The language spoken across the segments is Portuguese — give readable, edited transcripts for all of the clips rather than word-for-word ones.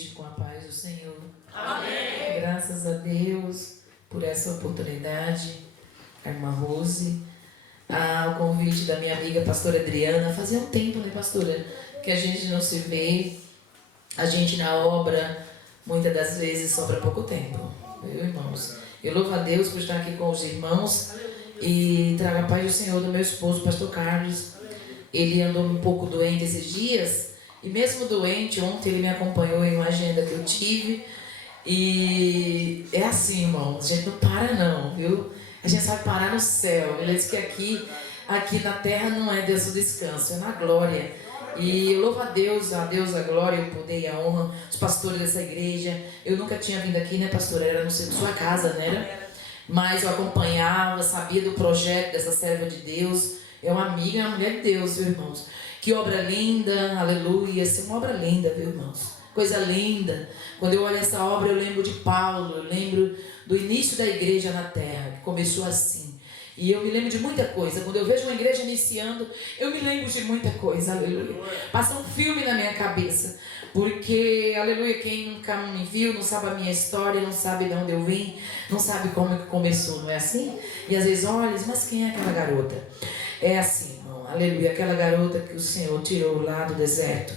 noite com a paz do Senhor. Amém. Graças a Deus por essa oportunidade, a irmã Rose, ao convite da minha amiga pastora Adriana. Fazia um tempo, né, pastora, que a gente não se vê. A gente na obra, muitas das vezes, sobra pouco tempo, viu, irmãos? Eu louvo a Deus por estar aqui com os irmãos e trago a paz do Senhor do meu esposo, pastor Carlos. Ele andou um pouco doente esses dias, e mesmo doente, ontem ele me acompanhou em uma agenda que eu tive. E é assim, irmãos, a gente não para não, viu? A gente sabe parar no céu. Ele disse que aqui na terra não é Deus o descanso, é na glória. E eu louvo a Deus a glória, o poder e a honra, os pastores dessa igreja. Eu nunca tinha vindo aqui, né, pastora? Era no sua casa, né? Mas eu acompanhava, sabia do projeto dessa serva de Deus. É uma amiga, é uma mulher de Deus, viu, irmãos? Que obra linda, aleluia. Essa é uma obra linda, viu, irmãos? Coisa linda. Quando eu olho essa obra, eu lembro de Paulo, eu lembro do início da igreja na terra, que começou assim. E eu me lembro de muita coisa. Quando eu vejo uma igreja iniciando, eu me lembro de muita coisa, aleluia. Passa um filme na minha cabeça. Porque, aleluia, quem nunca me viu, não sabe a minha história, não sabe de onde eu vim, não sabe como que começou, não é assim? E às vezes olha, mas quem é aquela garota? É assim, irmão, aleluia, aquela garota que o Senhor tirou lá do deserto.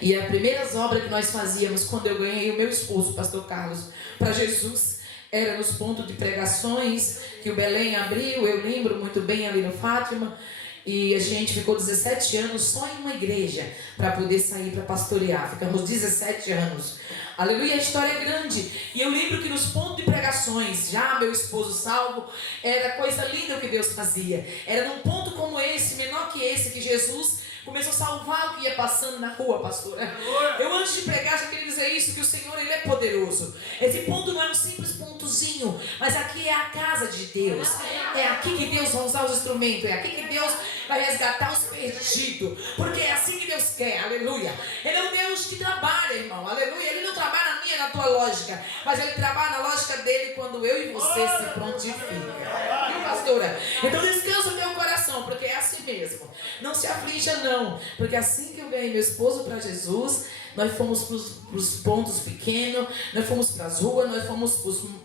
E as primeiras obras que nós fazíamos quando eu ganhei o meu esposo, pastor Carlos, para Jesus, era nos pontos de pregações que o Belém abriu. Eu lembro muito bem ali no Fátima. E a gente ficou 17 anos só em uma igreja para poder sair para pastorear. Ficamos 17 anos. Aleluia, a história é grande. E eu lembro que nos pontos de pregações, já meu esposo salvo, era coisa linda o que Deus fazia. Era num ponto como esse, menor que esse, que Jesus começou a salvar o que ia passando na rua, pastora. Eu antes de pregar já queria dizer isso, que o Senhor, Ele é poderoso. Esse ponto não é um simples pontozinho, mas aqui é a casa de Deus. É aqui que Deus vai usar os instrumentos, é aqui que Deus vai resgatar os perdidos, porque é assim que Deus quer, aleluia. Ele é um Deus que trabalha, irmão, aleluia. Ele não trabalha na minha, na tua lógica, mas Ele trabalha na lógica dele quando eu e você se prontificam, viu, pastora? Então descansa o teu coração, porque é assim mesmo. Não se aflija não, porque assim que eu ganhei meu esposo para Jesus, nós fomos para os pontos pequenos, nós fomos para as ruas, nós fomos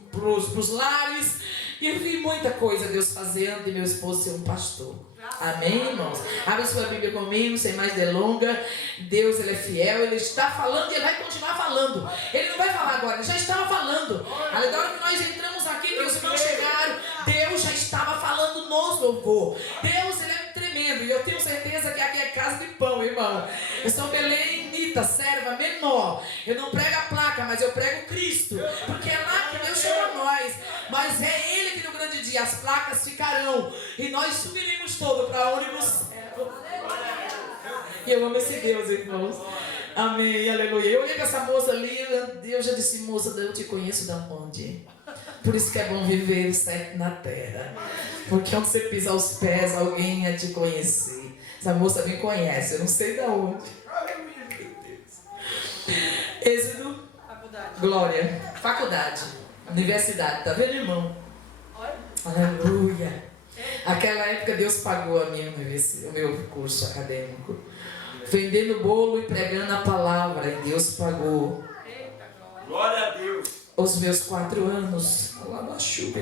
para os lares, e eu vi muita coisa Deus fazendo, e meu esposo ser um pastor. Amém, irmãos? Abre sua Bíblia comigo, sem mais delonga. Deus, Ele é fiel, Ele está falando e Ele vai continuar falando. Ele não vai falar agora, Ele já estava falando. Ali da hora que nós entramos aqui, que os irmãos chegaram, Deus já estava falando nos louvor. Deus, Ele é tremendo, e eu tenho certeza que aqui é casa de pão, irmão. Eu sou belenita, serva, menor. Eu não prego a placa, mas eu prego Cristo, porque é lá que Deus chama nós. Mas é Ele que no grande dia as placas ficarão, e nós subiremos todos para onde nos céu. E eu amo esse Deus, irmãos. Amém, aleluia. Eu olhei para essa moça ali, Deus já disse: moça, eu te conheço da onde? Por isso que é bom viver certo na terra, porque onde você pisar os pés, alguém ia te conhecer. Essa moça me conhece, eu não sei da onde. Aleluia, meu Deus. Êxodo, glória, faculdade, universidade, tá vendo, irmão? Aleluia. Aquela época Deus pagou a minha universidade, o meu curso acadêmico, vendendo bolo e pregando a palavra, e Deus pagou. Glória a Deus. Os meus 4 anos, lá na chuva,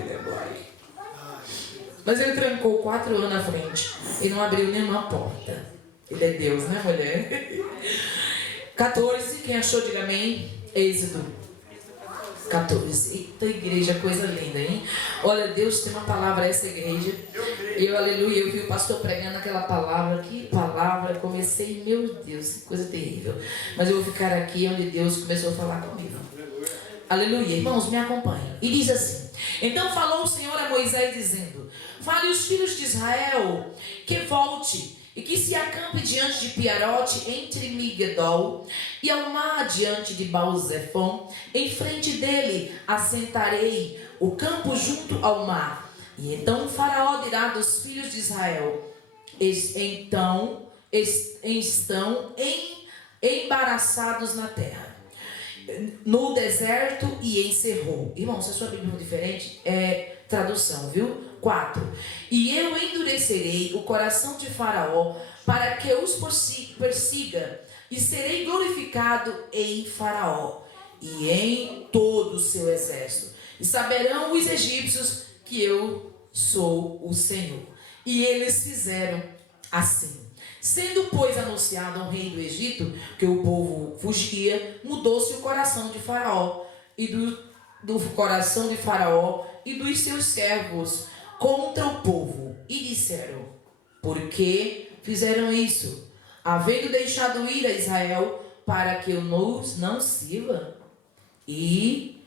mas Ele trancou 4 anos na frente e não abriu nenhuma porta. Ele é Deus, né, mulher? 14, quem achou, diga amém. Êxodo 14. Eita, igreja, coisa linda, hein? Olha, Deus tem uma palavra a essa igreja. Eu, aleluia, eu vi o pastor pregando aquela palavra. Que palavra, comecei, meu Deus, que coisa terrível. Mas eu vou ficar aqui onde Deus começou a falar comigo. Aleluia, irmãos, me acompanhem. E diz assim: então falou o Senhor a Moisés dizendo: fale os filhos de Israel que volte e que se acampe diante de Piarote, entre Migdol e ao mar diante de Baal-Zefon. Em frente dele assentarei o campo junto ao mar. E então o Faraó dirá dos filhos de Israel: então estão embaraçados na terra, no deserto, e encerrou. Irmão, se a sua Bíblia for diferente, é tradução, viu? 4. E eu endurecerei o coração de Faraó para que os persiga, e serei glorificado em Faraó. e em todo o seu exército. E saberão os egípcios que eu sou o Senhor. E eles fizeram assim. Sendo, pois, anunciado ao rei do Egito que o povo fugia, mudou-se o coração de Faraó e do coração de Faraó e dos seus servos contra o povo. E disseram: por que fizeram isso? Havendo deixado ir a Israel para que eu nos não sirva? E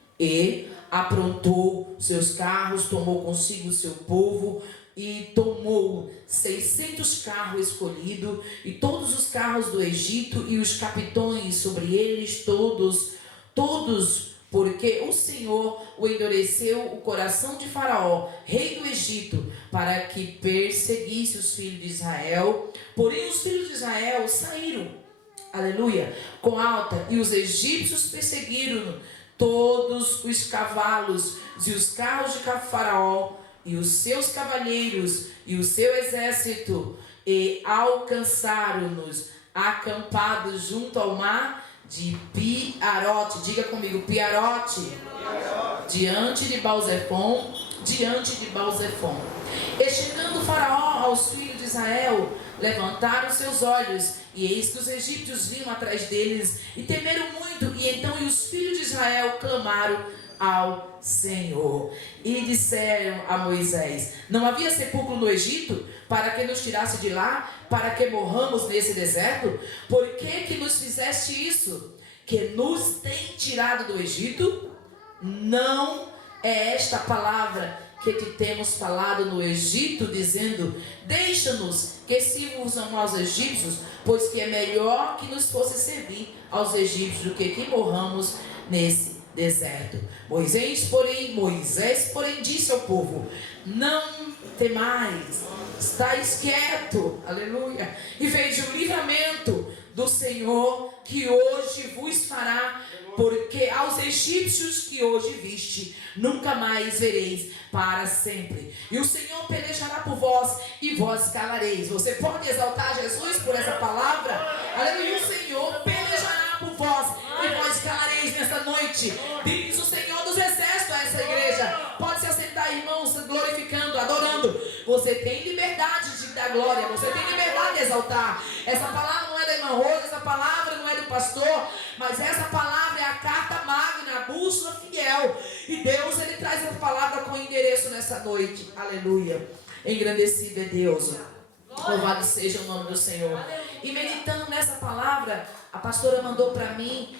aprontou seus carros, tomou consigo o seu povo e tomou 600 carros escolhidos e todos os carros do Egito e os capitões sobre eles, todos, porque o Senhor o endureceu o coração de Faraó, rei do Egito, para que perseguisse os filhos de Israel. Porém os filhos de Israel saíram, aleluia, com alta, e os egípcios perseguiram todos os cavalos e os carros de Faraó e os seus cavaleiros e o seu exército, e alcançaram-nos acampados junto ao mar de Piarote. Diga comigo, Piarote. Diante de Baal-Zefom. E chegando Faraó aos filhos de Israel, levantaram seus olhos, e eis que os egípcios vinham atrás deles, e temeram muito. E então os filhos de Israel clamaram ao Senhor, e disseram a Moisés: não havia sepulcro no Egito, para que nos tirasse de lá, para que morramos nesse deserto? Por que nos fizeste isso, que nos tem tirado do Egito? Não é esta palavra que te temos falado no Egito, dizendo: deixa-nos que sirvamos aos egípcios, pois que é melhor que nos fosse servir aos egípcios do que morramos nesse deserto. Moisés, porém, disse ao povo: não temais, estáis quieto, aleluia, e veja o livramento do Senhor que hoje vos fará, porque aos egípcios que hoje viste, nunca mais vereis para sempre. E o Senhor pelejará por vós, e vós calareis. Você pode exaltar Jesus por essa palavra? Aleluia. O Senhor pelejará por vós, e vós calareis nesta noite. Diz o Senhor dos exércitos a essa igreja. Pode se assentar, irmãos, glorificando, adorando. Você tem liberdade de dar glória, você tem liberdade de exaltar. Essa palavra não é da irmã Rosa, essa palavra não é do pastor, mas essa palavra é a carta magna, a bússola fiel. E Deus, Ele traz essa palavra com endereço nessa noite. Aleluia. Engrandecido é Deus. Louvado seja o nome do Senhor. E meditando nessa palavra, a pastora mandou para mim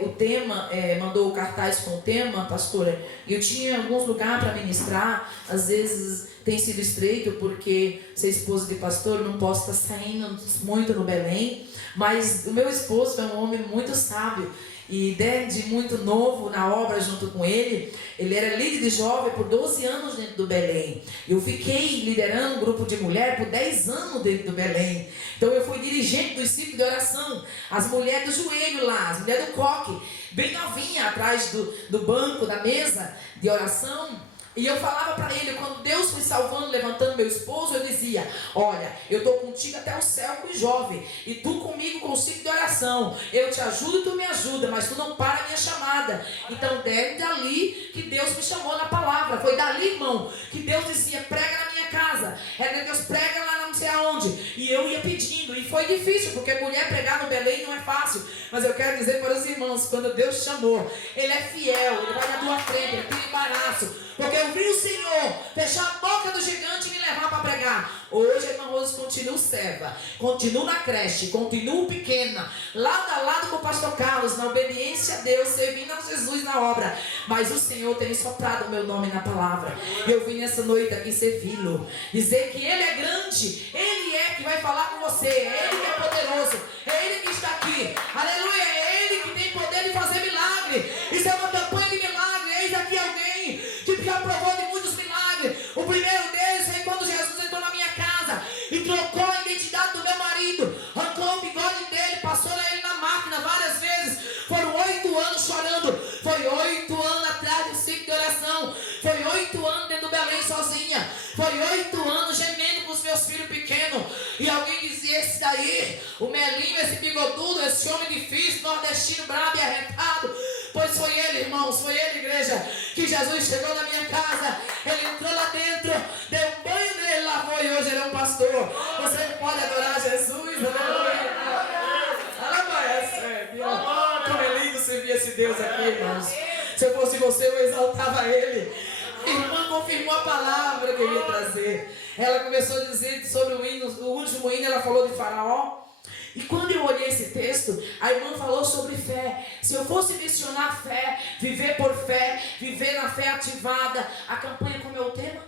o tema, mandou o cartaz com o tema, pastora. E eu tinha alguns lugares para ministrar. Às vezes tem sido estreito, porque ser esposa de pastor, não posso estar saindo muito no Belém. Mas o meu esposo é um homem muito sábio. E desde muito novo na obra junto com ele era líder de jovem por 12 anos dentro do Belém. Eu fiquei liderando um grupo de mulheres por 10 anos dentro do Belém. Então eu fui dirigente dos ciclos de oração. As mulheres do joelho lá, as mulheres do coque, bem novinha, atrás do banco, da mesa de oração. E eu falava para ele, quando Deus foi salvando, levantando meu esposo, eu dizia: olha, eu estou contigo até o céu com o jovem, e tu comigo com o ciclo de oração. Eu te ajudo e tu me ajuda, mas tu não para a minha chamada. Então desde ali que Deus me chamou na palavra. Foi dali, irmão, que Deus dizia: prega na minha casa. Deus prega lá não sei aonde. E eu ia pedindo, e foi difícil, porque mulher pregar no Belém não é fácil. Mas eu quero dizer para os irmãos, quando Deus chamou, Ele é fiel, Ele vai na tua frente, Ele tem embaraço. Porque eu vi o Senhor fechar a boca do gigante e me levar para pregar. Hoje a irmã Rose continua serva, continua na creche, continua pequena, lado a lado com o pastor Carlos, na obediência a Deus, servindo a Jesus na obra. Mas o Senhor tem soprado o meu nome na palavra. Eu vim nessa noite aqui servi-lo, dizer que Ele é grande, Ele é que vai falar com você, é Ele que é poderoso, é Ele que está aqui, aleluia, é Ele que tem poder de fazer milagre. Isso é uma campanha de milagre. Eis aqui alguém que já provou de muitos milagres. O primeiro deles foi quando Jesus entrou na minha casa e trocou a identidade do meu marido, arrancou o bigode dele, passou ele na máquina várias vezes. Foram 8 anos chorando, foi 8 anos atrás do ciclo de oração, foi 8 anos dentro do Belém sozinha, foi 8 anos gemendo com os meus filhos pequenos. E alguém dizia: esse daí, o Melinho, esse bigodudo, esse homem difícil, nordestino, brabo e arretado. Pois Mas foi ele, irmãos, foi ele, igreja, que Jesus chegou na minha casa. Ele entrou lá dentro, deu um banho nele, lavou e hoje ele é um pastor. Você pode adorar Jesus, aleluia. Como é lindo servir esse Deus aqui, irmãos. Se eu fosse você, eu exaltava ele. A irmã confirmou a palavra que eu ia trazer. Ela começou a dizer sobre o hino, o último hino, ela falou de Faraó. E quando eu olhei esse texto, a irmã falou sobre fé. Se eu fosse mencionar fé, viver por fé, viver na fé ativada, a campanha, como é o tema?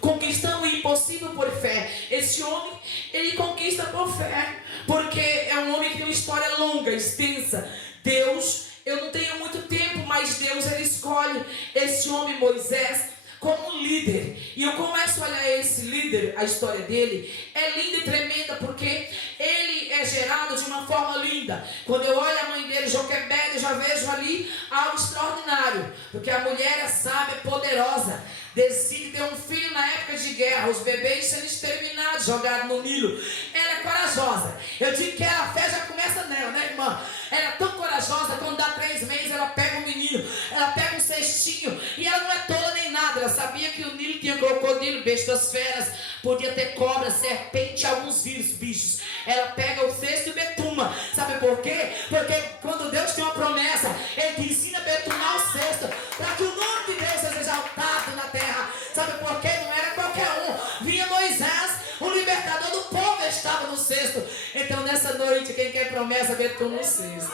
Conquistando o impossível por fé. Esse homem, ele conquista por fé, porque é um homem que tem uma história longa, extensa. Deus, eu não tenho muito tempo, mas Deus, ele escolhe esse homem Moisés como um líder. E eu começo a olhar esse líder, a história dele é linda e tremenda, porque ele é gerado de uma forma linda. Quando eu olho a mãe dele, Joquebede, eu já vejo ali algo extraordinário, porque a mulher é sábia, poderosa, decide ter um filho na época de guerra, os bebês sendo exterminados, jogados no Nilo. Ela é corajosa. Eu digo que a fé já começa nela, né, irmã? Ela é tão corajosa, quando dá 3 meses, ela pega um menino, ela pega um cestinho, e ela não é tola nem nada. Ela sabia que o Nilo tinha crocodilo, bestas feras, podia ter cobra, serpente, alguns vírus, bichos. Ela pega o cesto e betuma. Sabe por quê? Porque quando Deus tem uma promessa, Ele te ensina a betumar o cesto, para que o nome de Deus seja exaltado na terra. Sabe por quê? Não era qualquer um. Vinha Moisés, o libertador do povo, estava no cesto. Então nessa noite, quem quer promessa, betuma o cesto.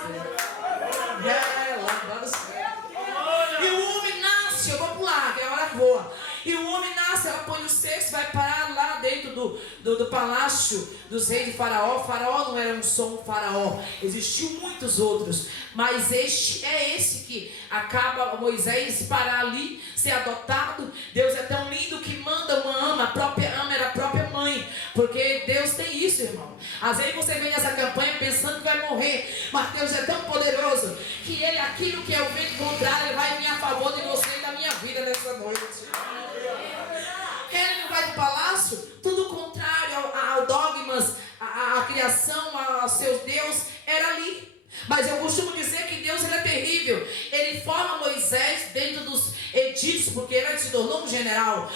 Lá do céu. E o homem nasce, eu vou pular, que é a hora boa. E o homem nasce, ela põe o cesto, vai parar lá dentro do palácio dos reis de Faraó. Faraó não era só um faraó, existiam muitos outros, mas esse que acaba Moisés parar ali, ser adotado. Deus é tão lindo que manda uma ama, a própria ama era a própria mãe, porque Deus tem isso, irmão. Às vezes você vem nessa campanha pensando que vai morrer, mas Deus é tão poderoso que Ele, aquilo que é o vento contrário, Ele vai vir a favor de você e da minha vida nessa noite. Ele não vai do palácio, tudo contrário ao dogmas, a criação, ao seu Deus, era ali. Mas eu costumo dizer que Deus, ele é terrível. Ele forma Moisés dentro dos edícios, porque ele se tornou um general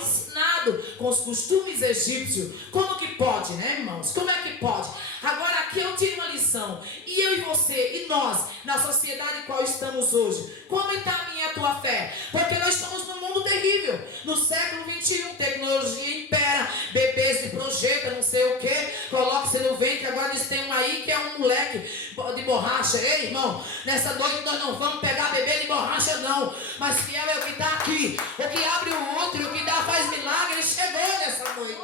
ensinado com os costumes egípcios. Como que pode, né, irmãos? Como é que pode? Agora aqui eu tiro uma lição. E eu e você, e nós, na sociedade em qual estamos hoje, como está a minha e a tua fé? Porque nós estamos num mundo terrível. No século 21, tecnologia impera, bebês de projeta, não sei o que, coloca-se no ventre. Agora eles têm um aí que é um moleque de borracha. Ei, irmão, nessa noite nós não vamos pegar bebê de borracha não, mas fiel é o que está aqui, o que abre o útero, o que dá, faz milagre. Ele chegou nessa noite.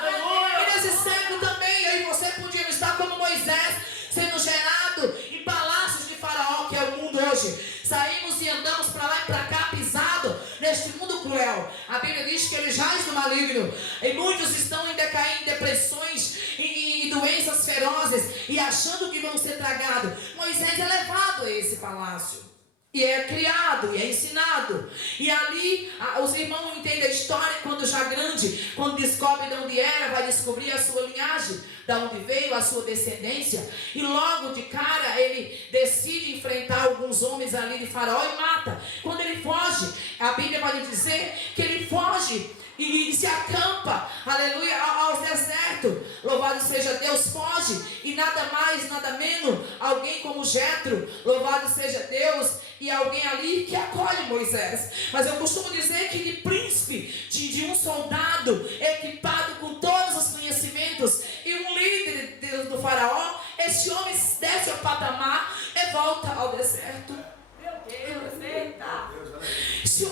E nesse século também eu e você podíamos estar como Moisés, sendo gerado em palácios de Faraó, que é o mundo hoje. Saímos e andamos para lá e para cá, pisado neste mundo cruel. A Bíblia diz que ele jaz do maligno, e muitos estão em decair, em depressões e doenças ferozes, e achando que vão ser tragados. Moisés é levado a esse palácio, e é criado, e é ensinado. E ali, os irmãos entendem a história. Quando já grande, quando descobre de onde era, vai descobrir a sua linhagem, de onde veio a sua descendência. E logo de cara, ele decide enfrentar alguns homens ali de Faraó e mata. Quando ele foge, a Bíblia vai dizer que ele foge e se acampa, aleluia, aos desertos. Louvado seja Deus, foge. E nada mais, nada menos, alguém como Jetro, louvado seja Deus, e alguém ali que acolhe Moisés. Mas eu costumo dizer que de príncipe, de um soldado equipado com todos os conhecimentos, e um líder do faraó, esse homem desce ao patamar e volta ao deserto. Meu Deus, eita!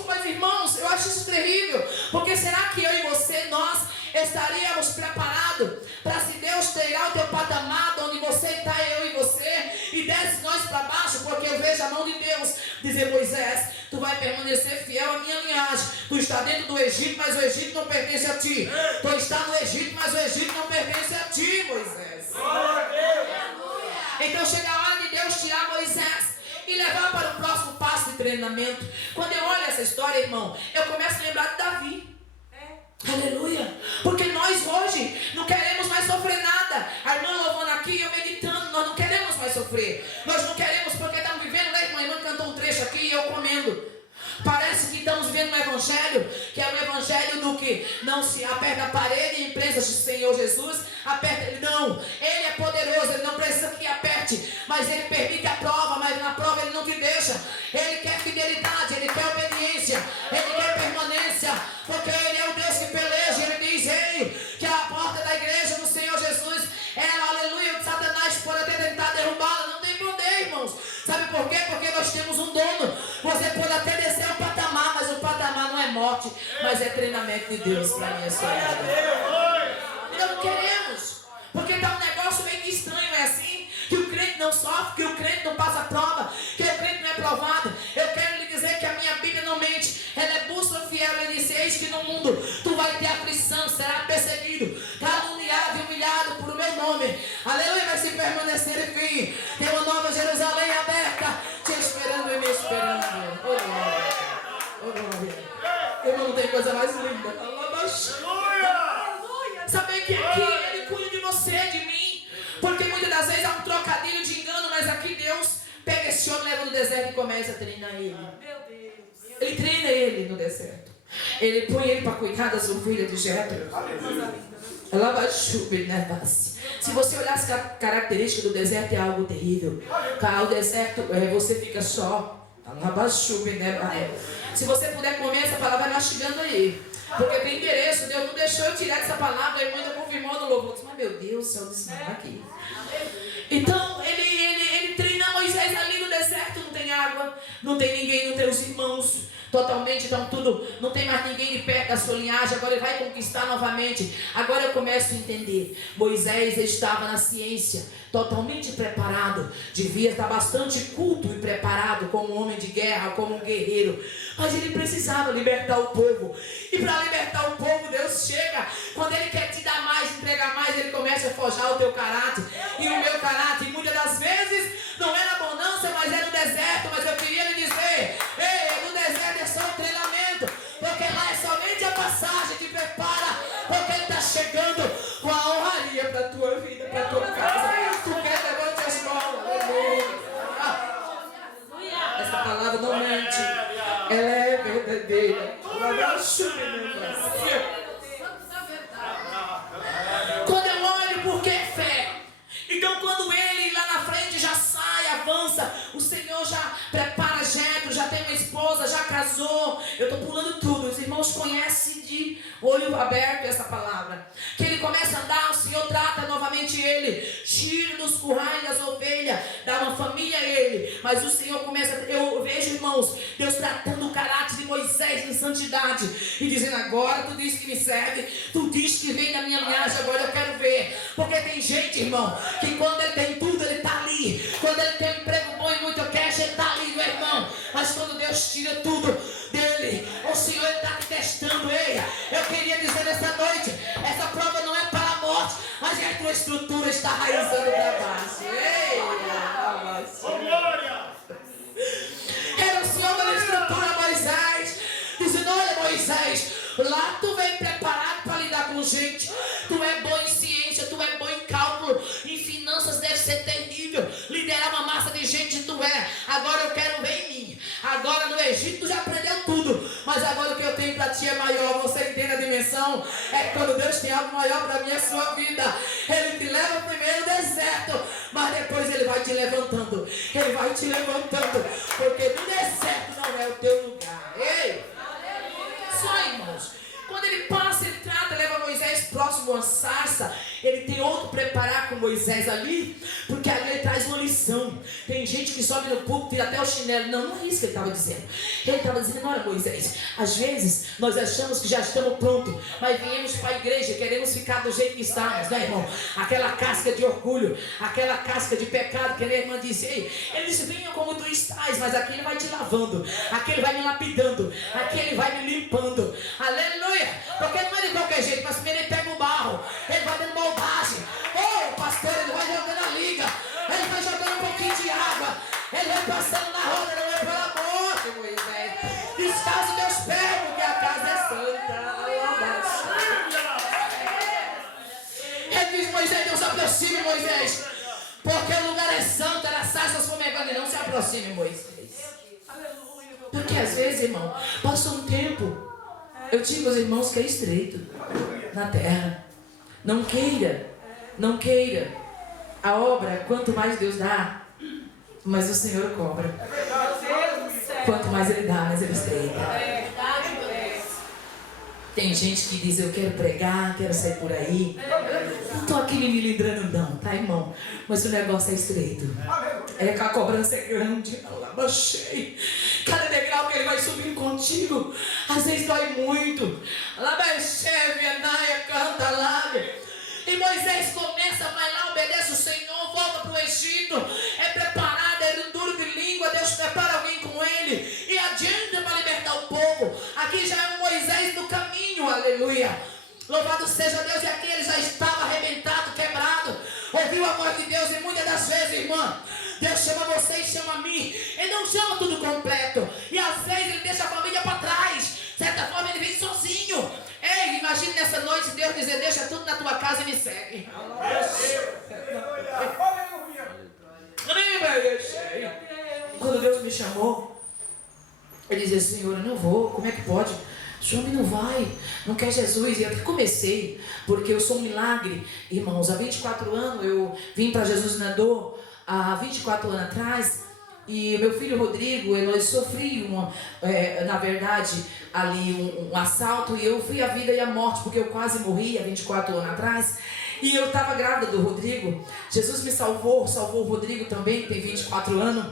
Mas irmãos, eu acho isso terrível, porque será que eu e você, nós estaríamos preparados para, se Deus tirar o teu patamar de onde você está, eu e você, e desce nós para baixo? Porque eu vejo a mão de Deus dizer: Moisés, tu vai permanecer fiel à minha linhagem. Tu está dentro do Egito, mas o Egito não pertence a ti. Tu está no Egito, mas o Egito não pertence a ti, Moisés. Então chega a hora de Deus tirar Moisés e levar para o próximo passo de treinamento. Quando eu olho essa história, irmão, eu começo a lembrar de Davi. Aleluia. Porque nós hoje não queremos mais sofrer nada. A irmã louvando aqui, eu meditando, nós não queremos mais sofrer. sofrer. Nós não queremos porque estamos vivendo, né, irmã? A irmã cantou um trecho aqui e eu comendo. Parece que estamos vivendo um evangelho, que é um evangelho do que não se aperta a parede em presença do Senhor Jesus, aperta ele. Não, ele é poderoso, ele não precisa que aperte, mas ele permite a prova, mas na prova ele não te deixa. Ele quer fidelidade, ele quer obediência, ele quer permanência, porque ele é o Deus que peleja. Ele diz, ei, que a porta da igreja do Senhor Jesus, ela, aleluia, Satanás pode até tentar derrubá-la, não tem poder, irmãos. Sabe por quê? Porque nós temos um dono. Você pode até descer o patamar, mas o patamar não é morte, mas é treinamento de Deus para a minha vida. E nós não queremos, porque está um negócio meio que estranho, é assim, que o crente não sofre, que o crente não passa prova, que o crente não é provado. Eu quero lhe dizer que a minha Bíblia não mente, ela é bússola fiel. Ele disse, eis que no mundo tu vai ter aflição, será perseguido, caluniado e humilhado por o meu nome. Aleluia, mas se permanecer, enfim, tem uma nova Jerusalém aberta, te esperando e me esperando. Oh glória, oh glória. Eu não tenho coisa mais linda. Saber que aqui ele cuida de você, de mim, porque muitas das vezes há um trocadilho de engano, mas aqui Deus pega esse homem, leva no deserto e começa a treinar ele. Ele treina ele no deserto. Ele põe ele para cuidar das ovelhas de Jetro. Se você olhar as características do deserto, é algo terrível. O deserto, você fica só. Se você puder comer, essa palavra vai mastigando aí. Porque tem endereço. Deus não deixou eu tirar essa palavra. A irmã ainda confirmou no louvor. Mas meu Deus, o céu disse não aqui. Então ele treina Moisés ali no deserto. Não tem água, não tem ninguém, não tem os irmãos. Totalmente, então tudo, não tem mais ninguém de perto da sua linhagem. Agora ele vai conquistar novamente. Agora eu começo a entender. Moisés estava na ciência, totalmente preparado, devia estar bastante culto e preparado como um homem de guerra, como um guerreiro, mas ele precisava libertar o povo. E para libertar o povo, Deus chega. Quando ele quer te dar mais, entregar mais, ele começa a forjar o teu caráter e o meu caráter. E muitas das vezes não é na bonança, mas é no deserto. Mas eu queria lhe dizer, ei, no deserto é só um treinamento, porque lá é somente a passagem que prepara, porque ele está chegando com a honraria para a tua vida, para a tua casa. Tu quer, levante as mãos. Essa palavra não mente, ela é verdadeira. Quando eu olho, porque é fé. Então quando ele lá na frente já sai, avança, o Senhor já prepara Jetro, já tem uma esposa, já casou. Eu estou pulando tudo, os irmãos conhecem de olho aberto essa palavra. Que ele começa a andar, o Senhor trata novamente ele, tira dos currais das ovelhas, dá uma família a ele. Mas o Senhor começa, eu vejo, irmãos, Deus tratando o caráter de Moisés em santidade e dizendo, agora tu diz que me serve, tu diz que vem da minha linhagem, agora eu quero ver. Porque tem gente, irmão, que quando ele tem tudo, ele está ali. Quando ele tem um emprego bom e muito cash, ele está ali, meu irmão. Mas quando Deus tira tudo dele, o Senhor está te testando. Ei, eu queria dizer nessa noite, essa prova não é para a morte, mas a tua estrutura está raizando para baixo. Ei, era o Senhor da estrutura, Moisés, dizendo, olha Moisés, lá tu vem preparado para lidar com gente, tu é bom em ciência, tu é bom em cálculo, em finanças deve ser terrível, liderar uma massa de gente tu é, agora eu quero ver em mim. Agora no Egito tu já aprendeu tudo, mas agora o que eu tenho para ti é maior. Você entende a dimensão? É quando Deus tem algo maior para mim, a sua vida. Ele te leva primeiro no deserto, mas depois ele vai te levantando. Ele vai te levantando, porque no deserto não é o teu lugar. Ei! Só, irmãos. Quando ele passa, ele trata, leva Moisés próximo a uma sarça. Ele tem outro preparar com Moisés ali, porque ali ele traz uma lição. Tem gente que sobe no púlpito e até o chinelo. Não é isso que ele estava dizendo. Ele estava dizendo, olha Moisés, às vezes nós achamos que já estamos prontos, mas viemos para a igreja, queremos ficar do jeito que estamos, né, irmão? Aquela casca de orgulho, aquela casca de pecado, que a minha irmã disse, ei, eles vinham como tu estás, mas aqui ele vai te lavando, aqui ele vai me lapidando, aqui ele vai me limpando. Aleluia! Porque não é de qualquer jeito, mas primeiro ele pega o barro, ele vai dando moldagem. Oh, pastor, ele vai jogando a liga, ele vai jogando um pouquinho de água, ele vai passando na roda, não é pela morte, Moisés. Descalça os teus pés, porque a casa é santa. Ele diz, Moisés, Deus aproxime, Moisés, porque o lugar é santo, era aproxime Moisés. Porque às vezes, irmão, passou um tempo. Eu digo aos irmãos que é estreito na terra. Não queira, não queira. A obra, quanto mais Deus dá, mais o Senhor cobra. Quanto mais Ele dá, mais Ele estreita. Tem gente que diz, eu quero pregar, quero sair por aí. Não estou aqui me livrando não, tá, irmão? Mas o negócio é estreito. É que a cobrança é grande. Alabaxei. Cada degrau que ele vai subindo contigo, às vezes dói muito. Alabaxei, Venaia, canta lá. E Moisés começa, vai lá, obedece o Senhor, volta para o Egito. É preparado, é duro de língua. Deus prepara alguém com ele e adianta para libertar o povo. Aqui já é um Moisés no caminho, aleluia. Louvado seja Deus. E aqui ele já estava arrebentado, quebrado. Ouviu a voz de Deus e muitas das vezes, irmã, Deus chama você e chama a mim. Ele não chama tudo completo. E às vezes ele deixa a família para trás. De certa forma ele vem sozinho. Ei, imagine nessa noite Deus dizer, deixa tudo na tua casa e me segue. Quando Deus me chamou, ele dizia, Senhor, eu não vou, como é que pode? O Senhor não vai, não quer Jesus. E eu até comecei, porque eu sou um milagre, irmãos. Há 24 anos eu vim para Jesus na dor, há 24 anos atrás. E o meu filho Rodrigo, eu sofri na verdade, ali um assalto. E eu fui a vida e a morte, porque eu quase morri há 24 anos atrás. E eu estava grávida do Rodrigo. Jesus me salvou o Rodrigo também, que tem 24 anos.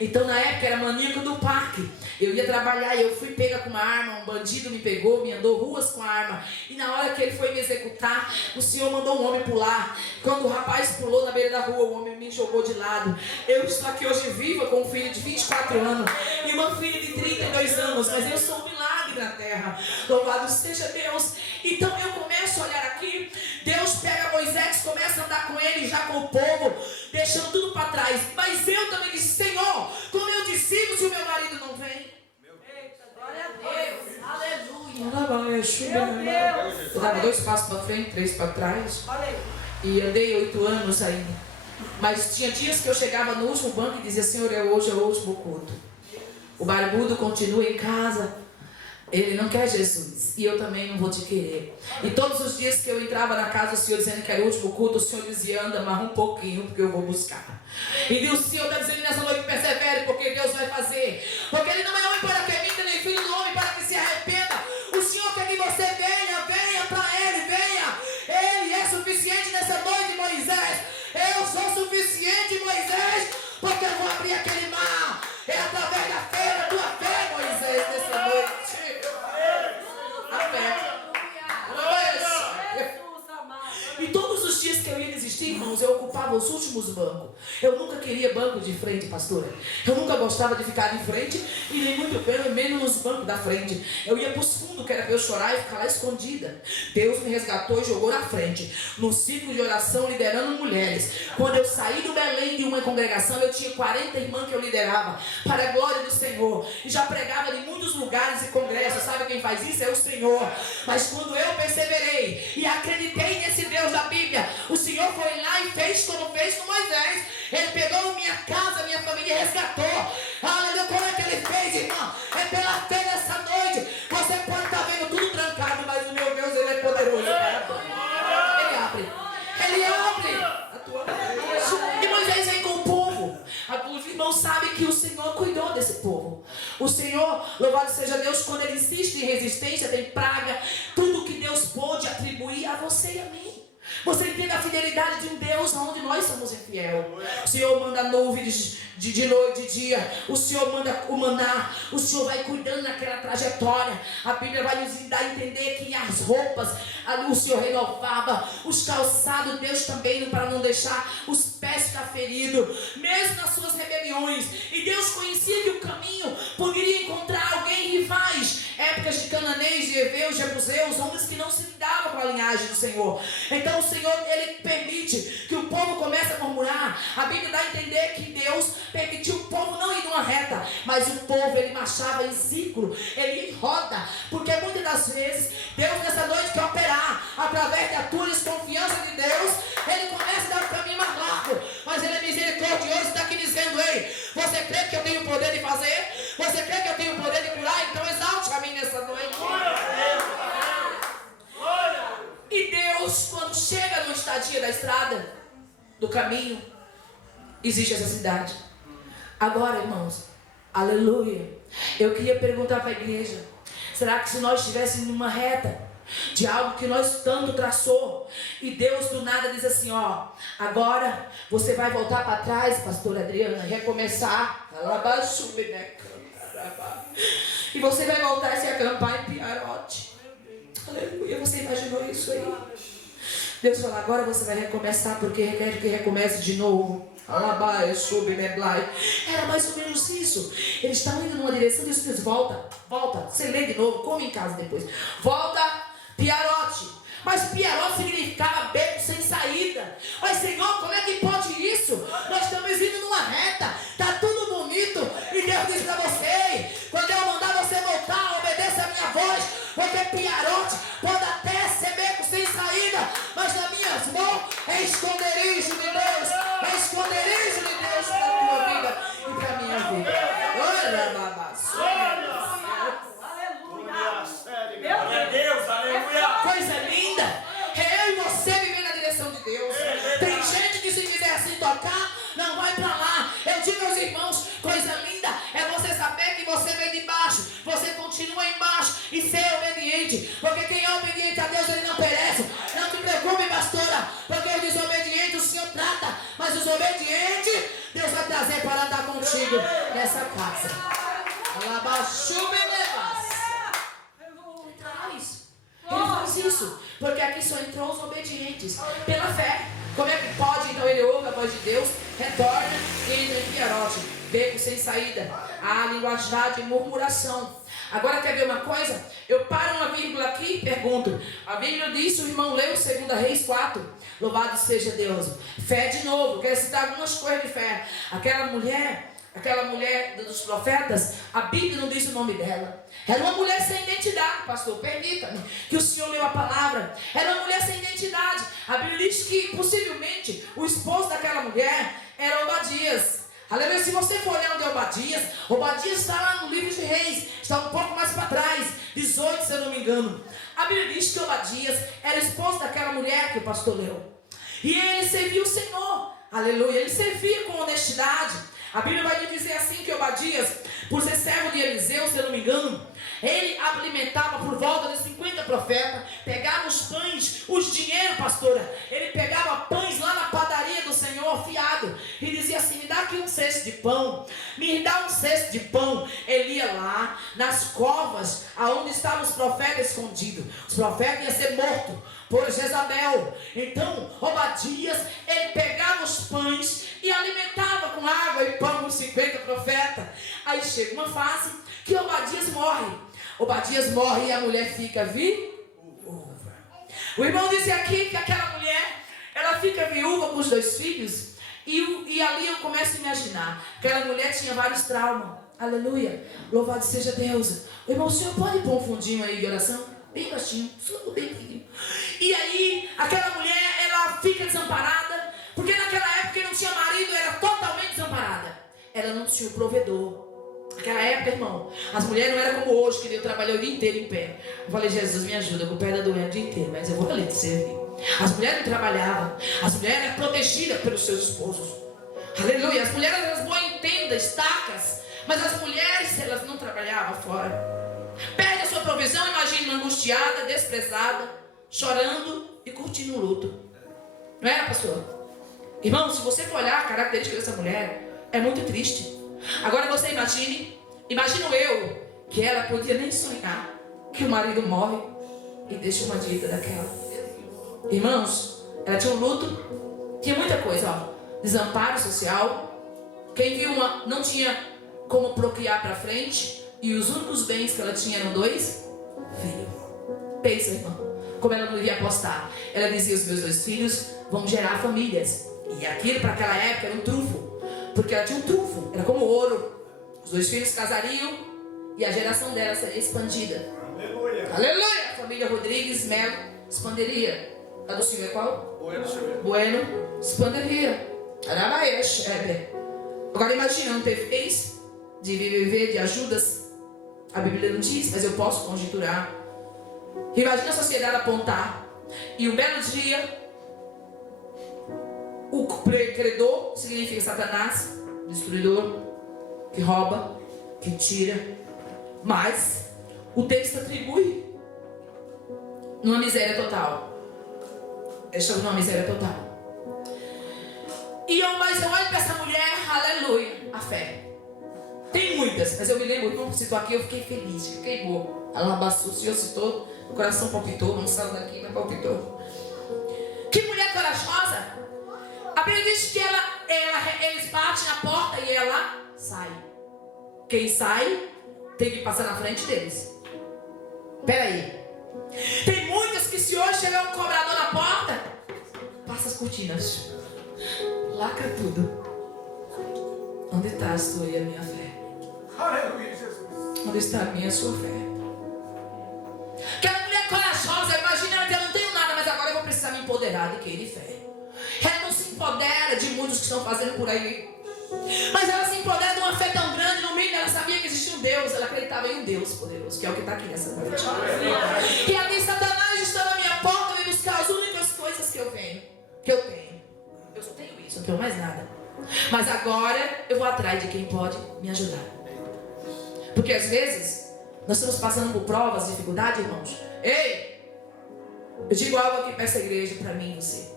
Então na época era maníaco do parque. Eu ia trabalhar e eu fui pega com uma arma. Um bandido me pegou, me andou ruas com a arma. E na hora que ele foi me executar, o Senhor mandou um homem pular. Quando o rapaz pulou na beira da rua, o homem me jogou de lado. Eu estou aqui hoje viva com um filho de 24 anos e uma filha de 32 anos. Mas eu sou um milagre na terra. Louvado seja Deus. Então eu começo a olhar aqui. Deus pega Moisés, começa a andar com ele, já com o povo, deixando tudo para trás. Mas eu também disse, Senhor, como eu discípulo, se o meu marido não vem? Eita, glória a Deus, aleluia. Eu dava 2 passos para frente, 3 para trás. E andei 8 anos aí. Mas tinha dias que eu chegava no último banco e dizia, Senhor, hoje é o último culto. O barbudo continua em casa. Ele não quer Jesus. E eu também não vou te querer. E todos os dias que eu entrava na casa do Senhor dizendo que era o último culto, o Senhor dizia, anda mais um pouquinho, porque eu vou buscar. E o Senhor está dizendo nessa noite, persevere, porque Deus vai fazer. Porque Ele não é homem para que minta, nem filho do homem para que se arrependa. O Senhor quer que você venha para Ele, venha. Ele é suficiente nessa noite, Moisés. Eu sou suficiente, Moisés, porque eu vou abrir aquele mar. É através da fé, da tua fé, Moisés, nessa noite. E todos os dias que eu ia desistir, irmãos, eu ocupava os últimos bancos. Eu nunca queria banco de frente, pastora. Eu nunca gostava de ficar de frente e nem muito menos nos bancos da frente. Eu ia para os fundos, que era para eu chorar e ficar lá escondida. Deus me resgatou e jogou na frente, no ciclo de oração, liderando mulheres. Quando eu saí do Belém de uma congregação, eu tinha 40 irmãs que eu liderava, para a glória do Senhor. E já pregava em muitos lugares e congressos. Sabe quem faz isso? É o Senhor. Mas quando eu perseverei e acreditei nesse Deus da Bíblia, o Senhor foi lá e fez como fez com Moisés. Ele pegou minha casa, minha família e resgatou. Aleluia, como é que Ele fez, irmão? É pela fé nessa noite. Você pode estar vendo tudo trancado, mas o meu Deus, Ele é poderoso. Ele abre. Ele abre a tua mão. E Moisés vem com o povo. Os irmãos sabem que o Senhor cuidou desse povo. O Senhor, louvado seja Deus, quando Ele insiste em resistência, tem praga, tudo que Deus pôde atribuir a você e a mim. Você entende a fidelidade de um Deus onde nós somos infiel. O Senhor manda nuvens de noite e de dia. O Senhor manda o maná. O Senhor vai cuidando naquela trajetória. A Bíblia vai nos dar a entender que as roupas ali o Senhor renovava. Os calçados, Deus também, para não deixar os pés ficar feridos, mesmo nas suas rebeliões. E Deus conhecia que o caminho poderia encontrar alguém rivais. Épocas de cananeus, de heveus, jebuseus, homens que não se lidavam com a linhagem do Senhor. Então o Senhor, Ele permite que o povo comece a murmurar. A Bíblia dá a entender que Deus permitiu o povo não ir numa reta, mas o povo, ele marchava em ciclo, ele ia em roda. Porque muitas das vezes Deus nessa noite quer operar através da tua desconfiança de Deus. Ele começa a dar o caminho mais largo, mas Ele é misericordioso, está aqui dizendo, ei, você crê que eu tenho o poder de fazer? Você crê que eu tenho o poder de curar? Então exalte a mim nessa noite. E Deus, quando chega no estadia da estrada, do caminho, existe essa cidade. Agora, irmãos, aleluia, eu queria perguntar para a igreja: será que se nós estivéssemos numa reta de algo que nós tanto traçou, e Deus do nada diz assim, ó, agora você vai voltar para trás, pastora Adriana, recomeçar, e você vai voltar a se acampar em Piarote? Aleluia, você imaginou isso aí? Deus fala, agora você vai recomeçar, porque requer que recomece de novo. Era mais ou menos isso. Eles estavam indo numa direção, Deus diz, volta, você lê de novo, come em casa depois. Volta, Piarote. Mas Piarote significava beco sem saída. Mas Senhor, como é que pode isso? Nós estamos indo numa reta, está tudo bonito, e Deus diz para você, quando eu mandar você voltar, obedeça a minha voz, porque Piarote pode até ser beco sem saída, mas nas minhas mãos é esconderijo de Deus, é esconderijo de Deus para a tua vida e para a minha vida. Glória a Deus, aleluia. Coisa linda, é eu e você viver na direção de Deus. Tem gente que se quiser assim tocar, não vai para lá. Eu digo aos irmãos, coisa linda é você saber que você vem de baixo, você continua embaixo e ser obediente, porque quem é obediente a Deus, ele não perece. Não te preocupe, pastora, porque os desobedientes o Senhor trata, mas os obedientes Deus vai trazer para andar contigo nessa casa. Ele faz isso, porque aqui só entrou os obedientes pela fé. Como é que pode? Então ele ouve a voz de Deus, retorna e entra em Piarote, beco sem saída, a linguajar de murmuração. Agora quer ver uma coisa? Eu paro uma vírgula aqui e pergunto. A Bíblia diz, o irmão leu 2 Reis 4. Louvado seja Deus. Fé de novo, quero citar algumas coisas de fé. Aquela mulher dos profetas, a Bíblia não diz o nome dela. Era uma mulher sem identidade, pastor, permita-me, que o Senhor leu a palavra. Era uma mulher sem identidade. A Bíblia diz que possivelmente o esposo daquela mulher era Obadias. Aleluia, se você for olhar onde é Obadias está lá no livro de Reis, está um pouco mais para trás, 18 se eu não me engano. A Bíblia diz que Obadias era esposo daquela mulher que o pastor leu. E ele servia o Senhor, aleluia, ele servia com honestidade. A Bíblia vai dizer assim que Obadias, por ser servo de Eliseu, se eu não me engano, ele alimentava por volta de 50 profetas, pegava os pães, os dinheiros, pastora, ele pegava pães lá na padaria do Senhor, fiado, e dizia assim, me dá aqui um cesto de pão, me dá um cesto de pão. Ele ia lá, nas covas, aonde estavam os profetas escondidos, os profetas iam ser mortos por Jezabel. Então, Obadias, ele pegava os pães e alimentava com água e pão os 50 profetas. Aí chega uma fase que Obadias morre e a mulher fica viúva. O irmão disse aqui que aquela mulher, ela fica viúva com os 2 filhos. E ali eu começo a imaginar, aquela mulher tinha vários traumas. Aleluia, louvado seja Deus. O irmão, o senhor pode pôr um fundinho aí de oração? Bem baixinho, só bem pequenininho. E aí, aquela mulher, ela fica desamparada, porque naquela época quem não tinha marido era totalmente desamparada. Ela não tinha o provedor. Naquela época, irmão, as mulheres não eram como hoje, que eu trabalhei o dia inteiro em pé. Eu falei, Jesus, me ajuda, com o pé da doente o dia inteiro, mas eu vou ali te servir. As mulheres não trabalhavam, as mulheres eram protegidas pelos seus esposos. Aleluia, as mulheres eram boas em tendas, estacas, mas as mulheres, elas não trabalhavam fora. Perde a sua provisão, imagina, angustiada, desprezada, chorando e curtindo o luto. Não era, pastor? Irmão, se você for olhar a característica dessa mulher, é muito triste. Agora você imagino eu, que ela podia nem sonhar que o marido morre e deixa uma dívida daquela. Irmãos, ela tinha um luto, tinha muita coisa, ó, desamparo social. Quem viu não tinha como procriar para frente, e os únicos bens que ela tinha eram 2 filhos. Pensa, irmão, como ela não devia apostar. Ela dizia, os meus 2 filhos vão gerar famílias. E aquilo para aquela época era um trunfo, porque ela tinha um trunfo, era como ouro. Os 2 filhos casariam e a geração dela seria expandida. Aleluia! Aleluia! A família Rodrigues Melo expandiria. A do senhor é qual? Bueno, expandiria. Agora imagina, não ter fez de viver de ajudas. A Bíblia não diz, mas eu posso conjecturar. Imagina a sociedade apontar. E um belo dia, o credor significa Satanás, destruidor, que rouba, que tira. Mas o texto atribui numa miséria total. Esta é uma miséria total. Mas eu olho para essa mulher, aleluia, a fé. Tem muitas, mas eu me lembro, não citou aqui, eu fiquei feliz, que queimou. Alabaçou, o Senhor citou, o coração palpitou, não saiu daqui, mas palpitou. Que mulher corajosa! A Bíblia diz que eles batem na porta e ela sai. Quem sai tem que passar na frente deles. Peraí. Tem muitas que se hoje chegar um cobrador na porta, passa as cortinas, lacra tudo. Onde está a sua e a minha fé? Aleluia, Jesus. Onde está a minha e a sua fé? Aquela mulher corajosa, imagina, eu não tenho nada, mas agora eu vou precisar me empoderar de quem? De fé. Ela não se empodera de muitos que estão fazendo por aí, mas ela se empodera de uma fé tão grande. No mínimo ela sabia que existia um Deus, ela acreditava em um Deus poderoso, que é o que está aqui nessa noite. E ali Satanás está na minha porta, vem buscar as únicas coisas que eu tenho. Eu só tenho isso, não tenho mais nada. Mas agora eu vou atrás de quem pode me ajudar. Porque às vezes nós estamos passando por provas, dificuldades, irmãos. Ei, eu digo algo aqui para essa igreja, para mim e você.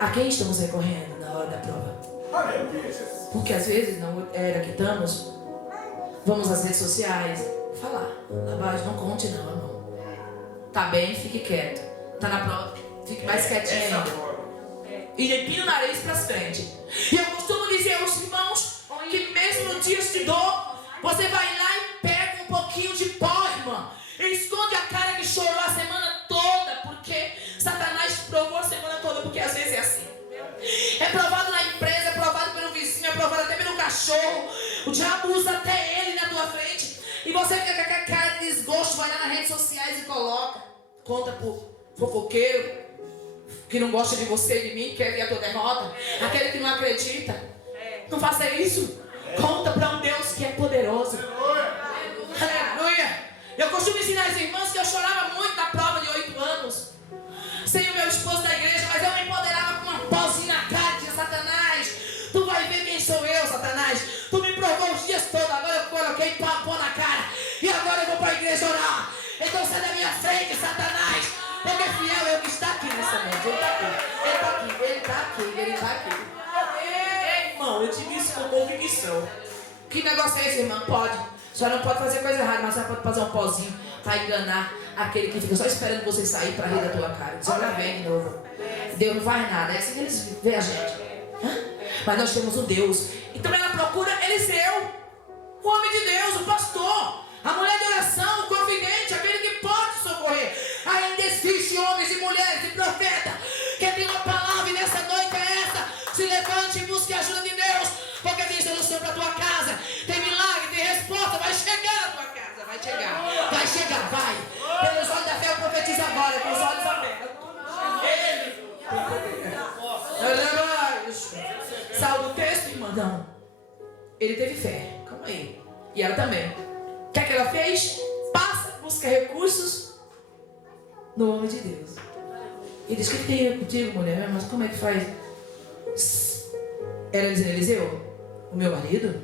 A quem estamos recorrendo na hora da prova? Aleluia, Jesus. Porque às vezes, na era que estamos, vamos às redes sociais falar. Abaixo, não conte não, irmão. Tá bem, fique quieto. Tá na prova, fique mais quietinho ainda. E empina o nariz para frente. E eu costumo dizer aos irmãos que mesmo no dias de dor, você vai lá e pega um pouquinho de pó, irmã, e esconde a cara que chorou a semana toda, porque Satanás provou a semana toda, porque às vezes é assim. É provado na empresa, é provado pelo vizinho, é provado até pelo cachorro. O diabo usa até ele na tua frente. E você fica com aquela cara de desgosto, vai lá nas redes sociais e coloca. Conta pro fofoqueiro que não gosta de você e de mim, quer ver a tua derrota. Aquele que não acredita. Não faça isso. Conta para um Deus que é poderoso. Aleluia. Eu costumo ensinar as irmãs que eu chorava muito na prova de 8 anos. Sem o meu esposo na igreja, mas eu me empoderava com uma pozinha na cara de Satanás. Tu vai ver quem sou eu, Satanás. Tu me provou os dias todos, agora eu coloquei pó na cara. E agora eu vou para a igreja orar. Então sai da minha frente, Satanás. Porque fiel é o que está aqui nessa noite. Ele está aqui. Ei, irmão, eu tive isso com convicção. Que negócio é esse, irmão? Pode. Só não pode fazer coisa errada, mas só pode fazer um pozinho para enganar aquele que fica só esperando você sair para rir da tua cara. Você já vem de novo. Deus não faz nada. É assim que eles veem a gente. Mas nós temos um Deus. Então ela procura Eliseu, o homem de Deus, o pastor, a mulher de oração, o confidente, aquele que pode socorrer. Ainda existe homens e mulheres e profetas que tem uma palavra, e nessa noite é essa. Se levante e busque a ajuda de Deus, porque tem solução para a tua casa, tem milagre, tem resposta. Vai chegar na tua casa, vai chegar, vai. Pelos olhos da fé eu profetizo agora, com os olhos abertos. Salve o texto, irmão. Não. Ele teve fé. Calma aí. E ela também. O que é que ela fez? Passa, busca recursos no homem de Deus. E diz: o que tem contigo, mulher? Mas como é que faz? Era Eliseu? O meu marido?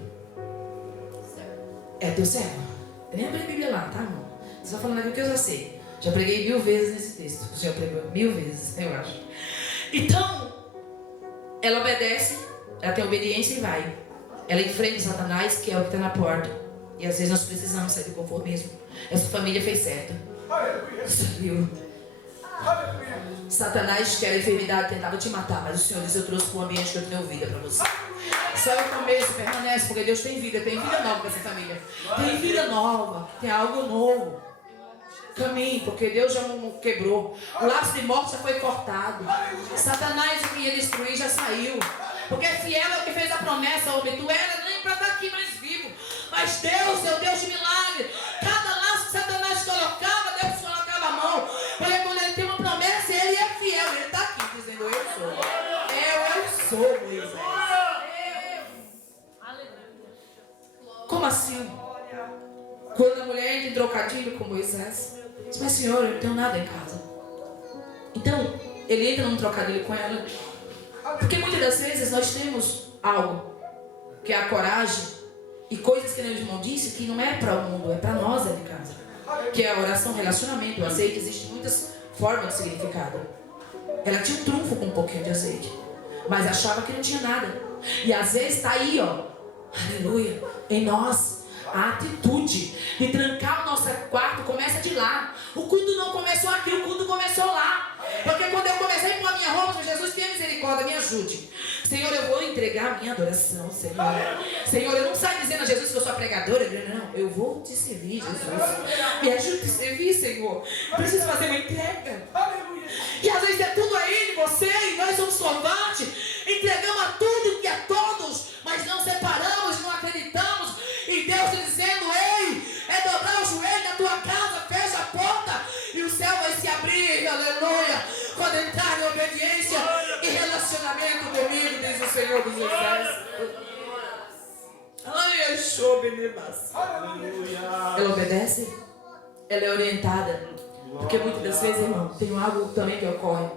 É teu servo? Eu nem abri a Bíblia lá, tá, irmão? Você está falando aqui o que eu já sei. Já preguei 1000 vezes nesse texto. Você já pregou 1000 vezes, eu acho. Então, ela obedece, ela tem obediência e vai. Ela enfrenta Satanás, que é o que está na porta. E às vezes nós precisamos sair do conformismo. Essa família fez certo. Saiu. Satanás quer a enfermidade, tentava te matar, mas o Senhor diz: eu trouxe para um ambiente que eu tenho vida para você. Só o começo, permanece, porque Deus tem vida nova para essa família. Tem vida nova, tem algo novo. Caminhe, porque Deus já não quebrou. O laço de morte já foi cortado. Satanás que ia destruir já saiu. Porque fiel é o que fez a promessa, homem. Tu era nem para estar aqui mais vivo. Mas Deus é o Deus de milagre. Cada laço que Satanás colocava, Deus colocava a mão. Porque quando ele tem uma promessa, ele é fiel. Ele está aqui dizendo: eu sou. Eu sou, Moisés. Como assim? Quando a mulher entra em trocadilho com Moisés, diz, mas Senhor, eu não tenho nada em casa. Então, ele entra num trocadilho com ela. Porque muitas das vezes nós temos algo, que é a coragem, e coisas que o irmão disse, que não é para o mundo, é para nós dentro de casa. Que é a oração, relacionamento, o azeite, existem muitas formas de significado. Ela tinha um trunfo com um pouquinho de azeite, mas achava que não tinha nada. E às vezes está aí, ó, aleluia, em nós. A atitude de trancar o nosso quarto começa de lá. O culto não começou aqui, o culto começou lá. Porque quando eu comecei a pôr a minha roupa, Jesus, tenha misericórdia, me ajude. Senhor, eu vou entregar a minha adoração, Senhor. Senhor, eu não saio dizendo a Jesus que eu sou a pregadora. Não, eu vou te servir, Jesus. Me ajude a te servir, Senhor. Preciso fazer uma entrega. E às vezes é tudo a Ele, você e nós somos covardes. Entregamos a tudo e a todos, mas não separamos, não acreditamos. E Deus está dizendo, ei, é dobrar o joelho na tua casa, fecha a porta e o céu vai se abrir, aleluia. Quando entrar em obediência e relacionamento comigo, diz o Senhor dos Exércitos. Ela obedece, ela é orientada. Porque muitas das vezes, irmão, tem algo também que ocorre.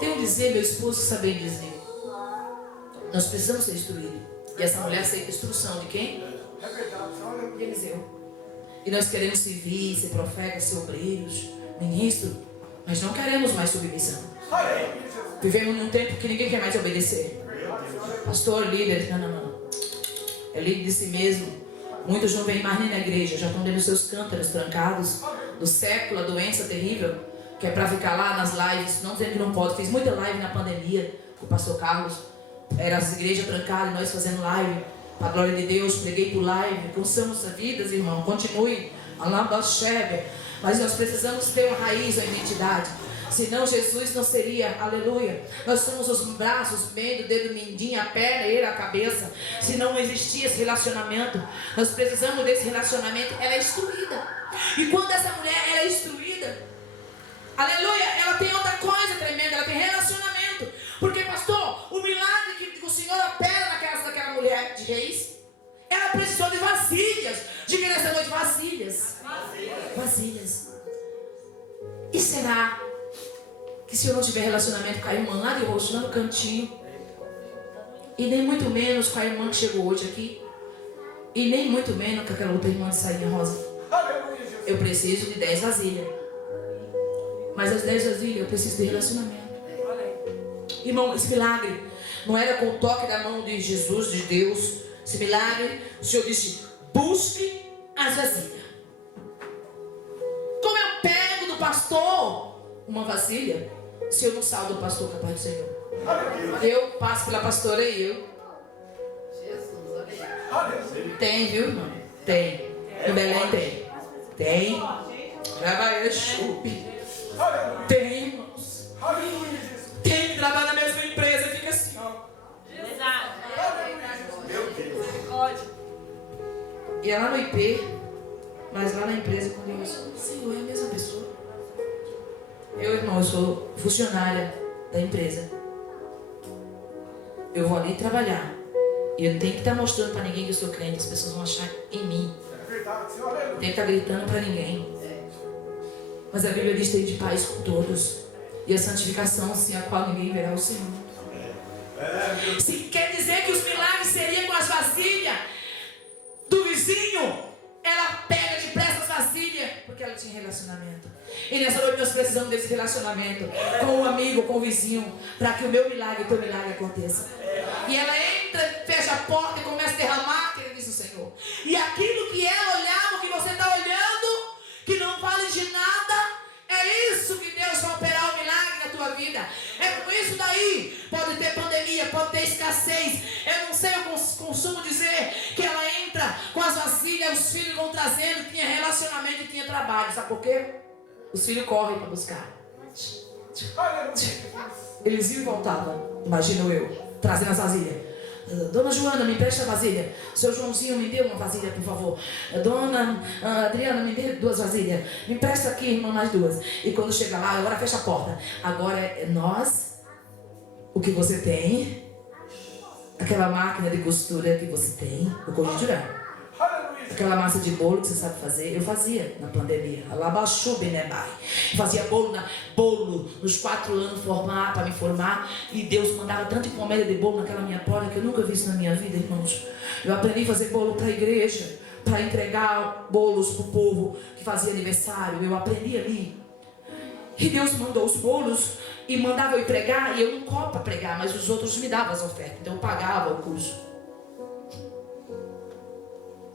Tenho dizer, meu esposo saber dizer. Nós precisamos ser instruídos. E essa mulher aceita instrução de quem? De Eliseu. E nós queremos servir, ser profetas, ser obreiros, ministros, mas não queremos mais submissão. Vivemos num tempo que ninguém quer mais obedecer. Pastor, líder, não. É líder de si mesmo. Muitos não vêm mais nem na igreja, já estão dentro dos seus cântaros trancados, do século, a doença terrível, que é para ficar lá nas lives, não dizendo que não pode. Fiz muita live na pandemia com o pastor Carlos. Era as igrejas trancadas e nós fazendo live. Para a glória de Deus, preguei por live. Cansamos as vidas, irmão. Continue. Mas nós precisamos ter uma raiz, uma identidade. Senão Jesus não seria, aleluia. Nós somos os braços, meio, o dedo mindinho, a perna, ele, a cabeça. Se não existia esse relacionamento, nós precisamos desse relacionamento. Ela é instruída. E quando essa mulher ela é instruída, aleluia, ela tem outra coisa tremenda, ela tem relacionamento. Porque, pastor, o milagre que o Senhor opera na casa daquela mulher de reis, ela precisou de vasilhas. Diga nessa noite, vasilhas. E será que se eu não tiver relacionamento com a irmã lá de rosto, lá no cantinho, e nem muito menos com a irmã que chegou hoje aqui, e nem muito menos com aquela outra irmã de sainha rosa, eu preciso de 10 vasilhas. Mas as 10 vasilhas eu preciso de relacionamento. Irmão, esse milagre não era com o toque da mão de Jesus, de Deus. Esse milagre, o Senhor disse, busque as vasilhas. Como eu pego do pastor uma vasilha, se eu não salvo do pastor capaz do Senhor? Eu passo pela pastora e eu. Tem, viu, irmão? Tem. Em Belém tem. Tem. Já vai, chupe. Tem, irmãos. Quem trabalha na mesma empresa fica assim, ó. E é lá no IP, mas lá na empresa comigo, Senhor, é a mesma pessoa. Eu, irmão, eu sou funcionária da empresa. Eu vou ali trabalhar. E eu não tenho que estar mostrando para ninguém que eu sou crente. As pessoas vão achar em mim. Não tenho que estar gritando para ninguém. Mas a Bíblia diz: tem de paz com todos. E a santificação, sem a qual ninguém verá o Senhor. Se quer dizer que os milagres seriam com as vasilhas do vizinho, ela pega depressa as vasilhas, porque ela tinha relacionamento. E nessa noite nós precisamos desse relacionamento com o amigo, com o vizinho, para que o meu milagre, o teu milagre aconteça. E ela entra, fecha a porta e começa a derramar, que ele diz o Senhor. E aquilo que ela olhava, que você está olhando, que não vale de nada, é isso que Deus vai operar o milagre na tua vida. É com isso daí. Pode ter pandemia, pode ter escassez. Eu não sei, eu costumo dizer que ela entra com as vasilhas, os filhos vão trazendo, tinha relacionamento e tinha trabalho. Sabe por quê? Os filhos correm para buscar. Eles iam e voltavam, imagino eu, trazendo as vasilhas. Dona Joana, me empresta a vasilha. Seu Joãozinho, me dê uma vasilha, por favor. Dona Adriana, me dê 2 vasilhas. Me empresta aqui, irmã, mais 2. E quando chega lá, agora fecha a porta. Agora é nós, o que você tem, aquela máquina de costura que você tem, eu corri jurar. Aleluia. Aquela massa de bolo que você sabe fazer, eu fazia na pandemia. Fazia bolo nos 4 anos para me formar. E Deus mandava tanta encomenda de bolo naquela minha porta que eu nunca vi isso na minha vida, irmãos. Eu aprendi a fazer bolo para a igreja, para entregar bolos para o povo que fazia aniversário. Eu aprendi ali. E Deus mandou os bolos e mandava eu ir pregar. E eu não cobro para pregar, mas os outros me davam as ofertas. Então eu pagava o curso.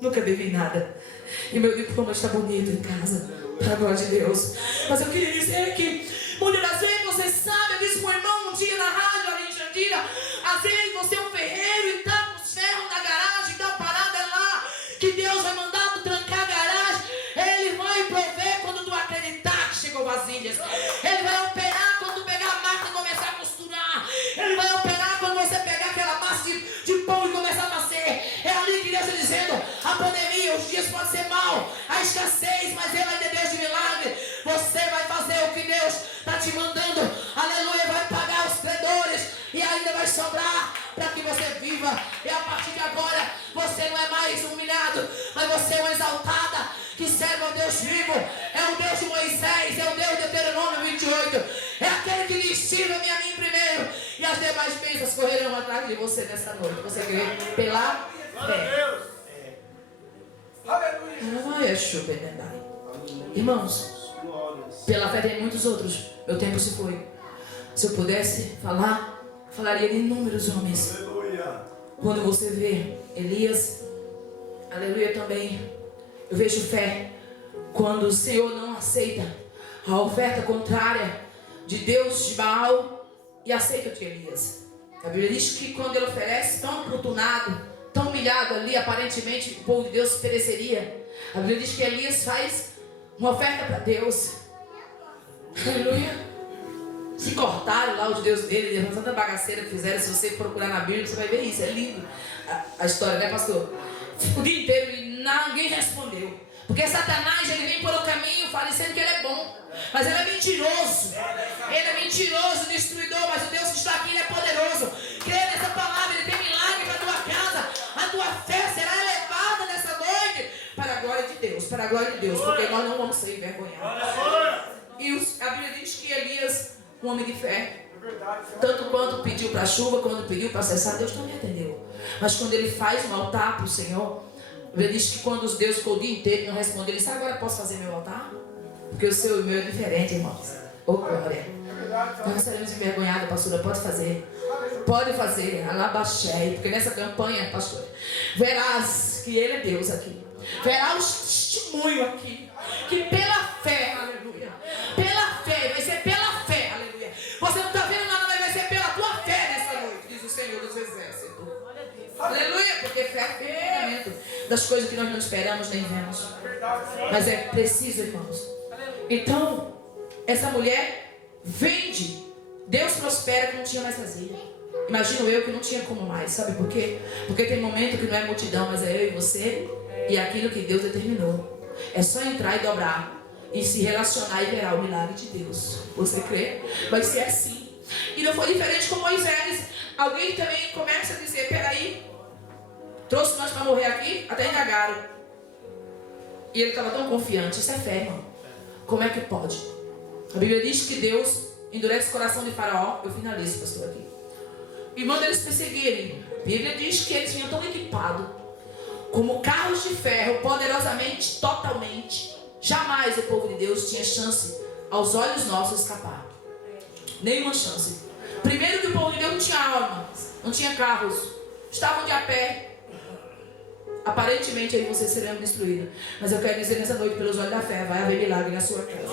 Nunca devi nada. E meu diploma está bonito em casa. Para a glória de Deus. Mas eu queria dizer que, mulher, às vezes você sabe, eu disse para o irmão um dia na rádio ali em Jandira, às vezes você é um ferreiro e está com os ferros na garagem, está parada lá, que Deus vai mandar tu trancar a garagem. Ele vai prover quando tu acreditar que chegou vasilhas. Ele vai operar quando tu pegar a máquina e começar a costurar. Ele vai operar quando você pegar aquela massa de pão e começar a nascer. É ali que Deus está dizendo: a pandemia, os dias podem ser maus, a escassez, mas Ele ainda é Deus de milagre. Você vai fazer o que Deus está te mandando. Aleluia, vai pagar os credores e ainda vai sobrar para que você viva. E a partir de agora, você não é mais humilhado, mas você é uma exaltada que serve ao Deus vivo. É o Deus de Moisés, é o Deus de Deuteronômio 28. É aquele que lhe estiva-me a mim primeiro, e as demais bênçãos correrão atrás de você nessa noite. Você crê pela fé. Aleluia. Irmãos, pela fé tem muitos outros. Meu tempo se foi. Se eu pudesse falar, falaria de inúmeros homens. Aleluia. Quando você vê Elias, aleluia também, eu vejo fé. Quando o Senhor não aceita a oferta contrária de Deus, de Baal, e aceita de Elias. A Bíblia diz que quando ele oferece, tão importunado, tão humilhado ali, aparentemente o povo de Deus pereceria. A Bíblia diz que Elias faz uma oferta para Deus. Aleluia. Se cortaram lá os deuses dele, tanta bagaceira que fizeram. Se você procurar na Bíblia, você vai ver isso. É lindo a história, né, pastor? O dia inteiro e ninguém respondeu. Porque Satanás, ele vem por um caminho parecendo que ele é bom, mas ele é mentiroso. Ele é mentiroso, destruidor. Mas o Deus que está aqui, ele é poderoso. Crê nessa palavra, ele tem milagre para a tua casa. A tua fé será elevada nessa noite para a glória de Deus. Para a glória de Deus, porque nós não vamos ser envergonhados. E a Bíblia diz que Elias, um homem de fé, tanto quanto pediu para a chuva, quando pediu para cessar, Deus também atendeu. Mas quando ele faz um altar para o Senhor, ele diz que quando os deuses ficou o dia inteiro não respondeu, ele disse: agora posso fazer meu altar? Porque o seu e o meu é diferente, irmãos. Ô glória. Nós não seremos envergonhados, pastora. Pode fazer. Pode fazer. Alabaxé. Porque nessa campanha, pastor, verás que ele é Deus aqui. Verá os testemunhos aqui. Que pela fé, aleluia. Pela fé, vai ser pela fé, aleluia. Você não está vendo nada, mas vai ser pela tua fé nessa noite, diz o Senhor dos Exércitos. Aleluia, porque fé é o fundamento das coisas que nós não esperamos nem vemos. Mas é preciso, irmãos. Então, essa mulher vende. Deus prospera que não tinha mais vasilha. Imagino eu que não tinha como mais. Sabe por quê? Porque tem momento que não é multidão, mas é eu e você e aquilo que Deus determinou. É só entrar e dobrar e se relacionar e verá o milagre de Deus. Você crê? Vai ser assim. E não foi diferente com Moisés. Alguém também começa a dizer: peraí, trouxe nós para morrer aqui? Até indagaram. E ele estava tão confiante. Isso é fé, irmão. Como é que pode? A Bíblia diz que Deus endurece o coração de Faraó. Eu finalizo, pastor, aqui. E manda eles perseguirem. A Bíblia diz que eles vinham tão equipados, como carros de ferro, poderosamente, totalmente. Jamais o povo de Deus tinha chance, aos olhos nossos, escapar. Nenhuma chance. Primeiro que o povo de Deus não tinha armas, não tinha carros, estavam de a pé. Aparentemente aí vocês serão destruídos. Mas eu quero dizer nessa noite, pelos olhos da fé, vai haver milagre na sua casa.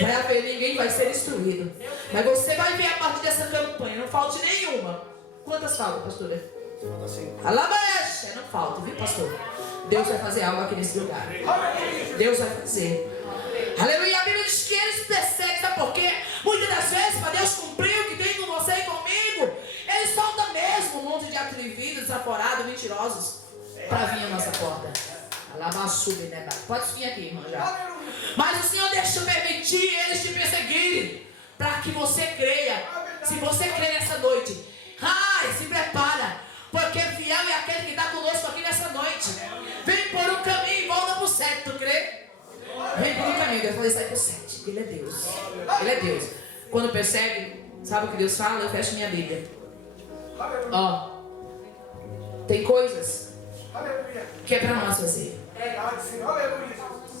Vai haver, ninguém vai ser destruído. Mas você vai ver a partir dessa campanha, não falte nenhuma. Quantas faltam, pastora? Alabaxé, não falta, viu, pastor? Deus vai fazer algo aqui nesse lugar. Deus vai fazer. Aleluia. A Bíblia diz que eles perseguem, sabe por quê? Muitas das vezes, para Deus cumprir o que tem com você e comigo, Ele solta mesmo um monte de atrevidos, desaforados, mentirosos, para vir à nossa porta. Pode vir aqui, irmã, já. Mas o Senhor deixa permitir eles te perseguirem, para que você creia. Se você crê nessa noite, se prepara, Porque fiel é aquele que está conosco aqui nessa noite. Vem por um caminho e volta para o 7, tu crê? Vem por um caminho, eu falei, sai para o 7. Ele é Deus. Ele é Deus. Quando persegue, sabe o que Deus fala? Eu fecho minha Bíblia. Ó, tem coisas que é para nós fazer.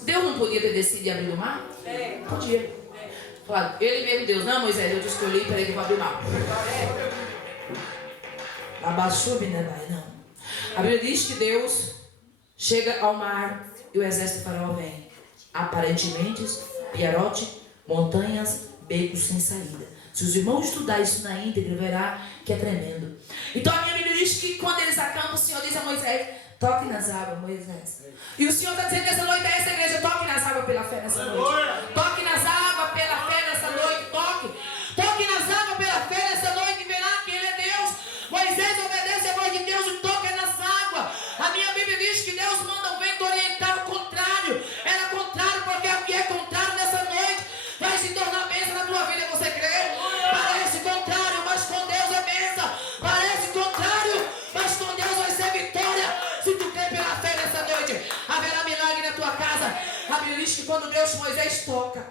Deus não podia ter decidido abrir o mar? Podia. Claro, ele mesmo, Deus, não, Moisés, eu te escolhi para ele que abrir o mar. Abaixou, não. A Bíblia diz que Deus chega ao mar e o exército de Faraó vem. Aparentemente, Piarote, montanhas, becos sem saída. Se os irmãos estudarem isso na íntegra, verá que é tremendo. Então a minha Bíblia diz que quando eles acampam, o Senhor diz a Moisés, toque nas águas, Moisés. E o Senhor está dizendo nessa noite a essa igreja, toque nas águas pela fé nessa noite. Toque nas águas pela fé nessa noite, toque. Toque nas águas pela fé nessa noite e verá que Ele é Deus. Moisés obedece a voz de Deus e toca nas águas. A minha Bíblia diz que Deus manda um vento oriental contrário. Era contrário porque o que é contrário nessa noite vai se tornar bênção na tua vida, você crê? Parece contrário, mas com Deus é bênção. Parece contrário, mas com Deus vai ser vitória. Se tu crê pela fé nessa noite, haverá milagre na tua casa. A Bíblia diz que quando Deus, Moisés toca,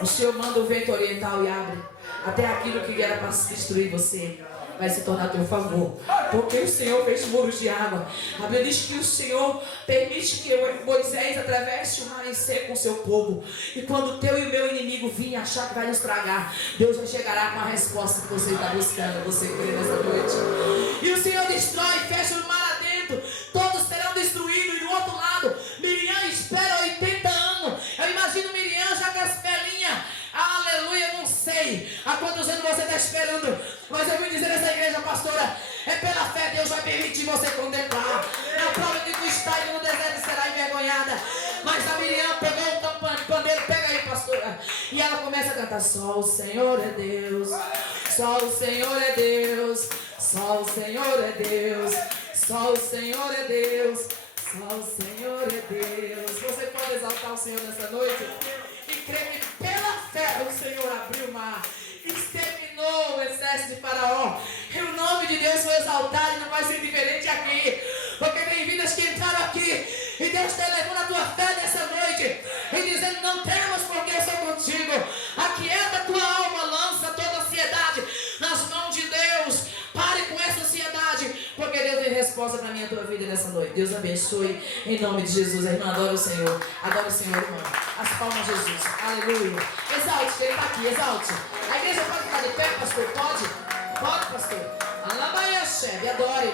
o Senhor manda o vento oriental e abre. Até aquilo que era para destruir você vai se tornar a teu favor. Porque o Senhor fez muros de água. A Bíblia diz que o Senhor permite que Moisés atravesse o mar em seco com o seu povo. E quando o teu e o meu inimigo vir achar que vai nos tragar, Deus já chegará com a resposta que você está buscando. Você crê nessa noite. E o Senhor destrói, fecha o mar adentro. Todos serão destruídos. E do outro lado, Miriam espera 80 anos. Eu imagino Miriam já com as velhinhas. Aleluia, não sei há quantos anos você está esperando, mas eu vim dizer nessa igreja, pastora, é pela fé Deus vai permitir você contemplar. Na prova de tu está e no deserto será envergonhada. Mas a Miriam pegou um pandeiro, pega aí, pastora, e ela começa a cantar, só o Senhor é Deus, só o Senhor é Deus, só o Senhor é Deus, só o Senhor é Deus, só o Senhor é Deus. Você pode exaltar o Senhor nessa noite? E crê que pela fé o Senhor abriu o mar, exterminou o exército de Faraó. E o nome de Deus foi exaltado e não vai ser diferente aqui. Porque tem vidas que entraram aqui e Deus está levando a tua fé nessa noite e dizendo, não temas porque eu sou contigo. Aquieta a tua alma, lança toda a ansiedade nas mãos de Deus. Pare com essa ansiedade, porque Deus tem resposta para mim e a tua vida nessa noite. Deus abençoe em nome de Jesus. A irmã adora o Senhor. Adora o Senhor, irmã. As palmas de Jesus. Aleluia. Exalte, ele está aqui, exalte. A igreja pode ficar de pé, pastor? Pode? Pode, pastor. Alabaia, chefe, adore.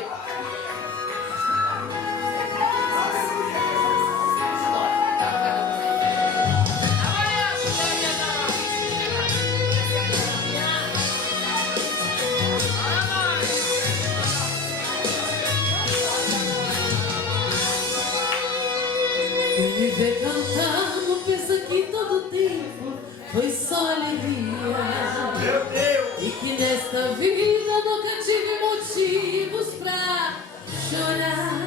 Quem me vê cantando pensa que todo tempo foi só alegria. Meu Deus! E que nesta vida nunca tive motivos pra chorar.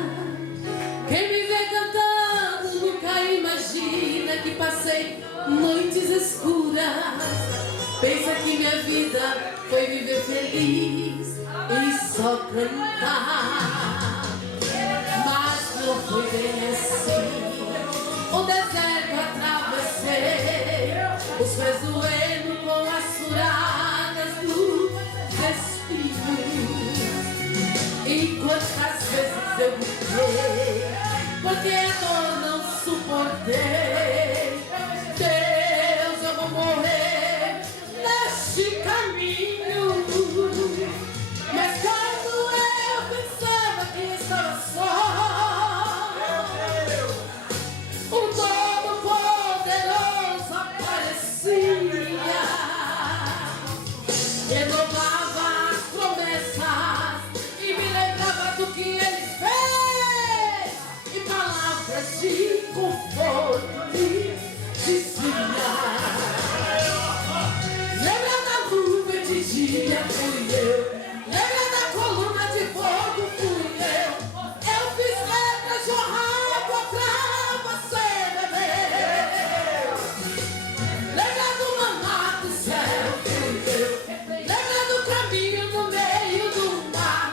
Quem me vê cantando nunca imagina que passei noites escuras. Pensa que minha vida foi viver feliz e só cantar. Mas não foi bem assim. O deserto atravessei, os pés doendo com as furadas dos espinhos. E quantas vezes eu gritei, porque a dor não suportei. Deus, eu vou morrer neste caminho. Mas quando eu pensava que estava só, o Todo-Poderoso aparecia, renovava as promessas e me lembrava do que Ele fez, e palavras de conforto me dizia. Lembra da nuvem de dia, fui eu. Lembra da coluna de fogo, fui eu. Eu fiz letras jorrar água pra você beber. Lembra do maná do céu, fui eu. Lembra do caminho no meio do mar.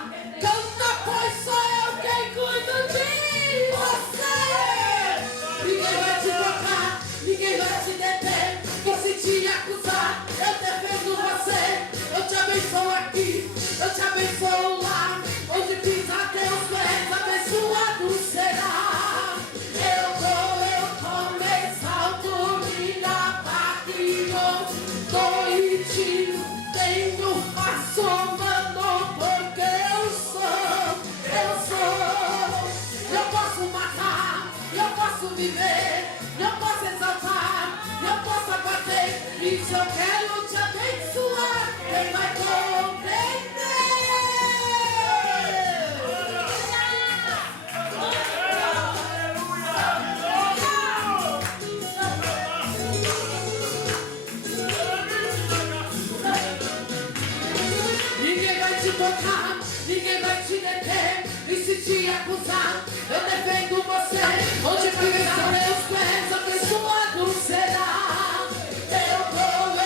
viver, eu posso exaltar, eu posso abater. Isso eu quero te abençoar. Quem vai compreender? Ninguém vai te tocar, ninguém vai te deter. E se te acusar, eu defendo você. Onde pisar meus pés, abençoado será. Eu tomo,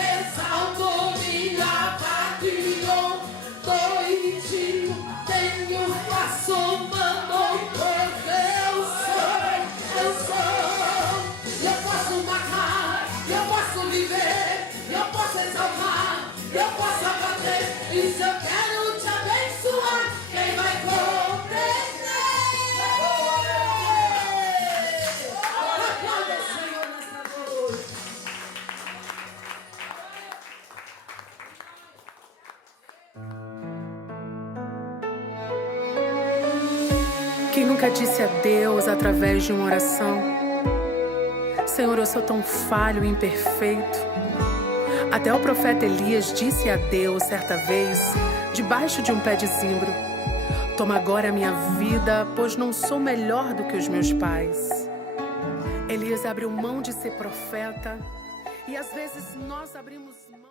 exalto, me abatilho. Doitinho, tenho, faço, mando, porque eu sou. Eu posso matar, eu posso viver, eu posso exaltar, eu posso abater. Isso eu quero te abençoar. Quem vai compreender? Aplauda o Senhor nesta noite. Quem nunca disse a Deus através de uma oração: Senhor, eu sou tão falho e imperfeito. Até o profeta Elias disse a Deus certa vez, debaixo de um pé de zimbro: toma agora a minha vida, pois não sou melhor do que os meus pais. Elias abriu mão de ser profeta e às vezes nós abrimos mão.